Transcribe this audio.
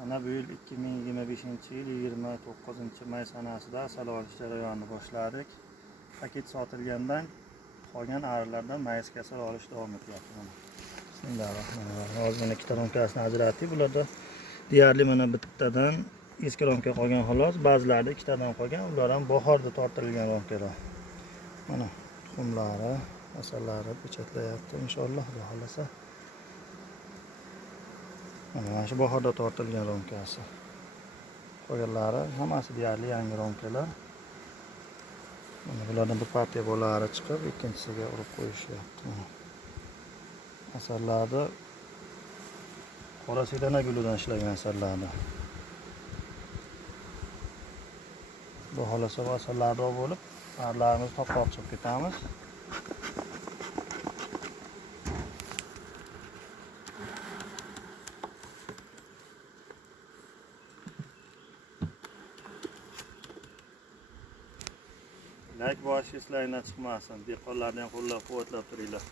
Mana bu yil 2025-yil 29-may sanasida asal olish jarayonini boshladik. Paket sotilgandan qolgan arilardan mayiz kasal olish davom etyapti. Bismillahirrohmanirrohim. Ozgina ikkita romkasini ajratdik. Bularda deyarli mana bittadan eski romka qolgan xolos, ba'zilarida ikkitadan qolgan, ular ham bahorda tortilgan romkalar. Mana tuxumlari, asallari pechatlayapti inshaalloh, xudo xolasa. Mana shu bahorda tortilgan romkasi. Qolganlari hammasi deyarli yangi romkalar. Mana bulardan bir partiya bo'lalari chiqib, ikkinchisiga urib qo'yishyapti. Asallarda qora sedana guludan ishlagan asallarda. Bu xolasa bu asallarda bo'lib, arilarimizni topqoq chiqib ketamiz. Like boshi sizlardan chiqmasin. Dehqonlarni ham qo'llab-quvvatlab turinglar.